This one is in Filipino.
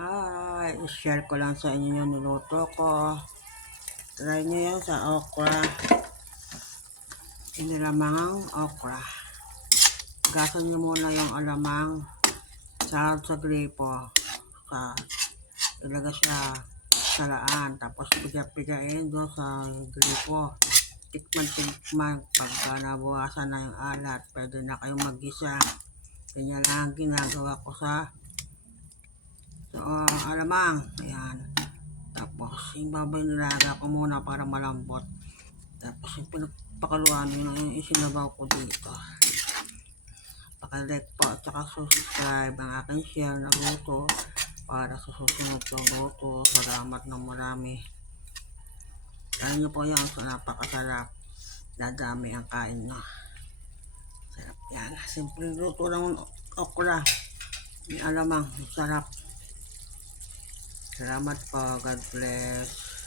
Hi! I-share ko lang sa inyo yung niluto ko. Try nyo yan sa okra. Inilamang okra. Gasan nyo muna yung alamang sa gripo. Ilagay siya sa laan. Tapos piga-pigain doon sa gripo. Tikman-tikman. Pagka nabuwasan na yung alat, pwede na kayong mag-gisa. Ganyan lang ginagawa ko sa alamang. Ayan. Tapos, yung baboy nilaga ko muna para malambot. Tapos, yung pinagpakaluan yun yung isinabaw ko dito. Paka-like po at saka subscribe ang aking share na luto para sa susunod na luto. Salamat ng marami. Kaya nyo po yan sa napakasarap. Dadami ang kain nyo. Sarap yan. Simple luto lang okra. Yung alamang, sarap. Salamat po. God bless.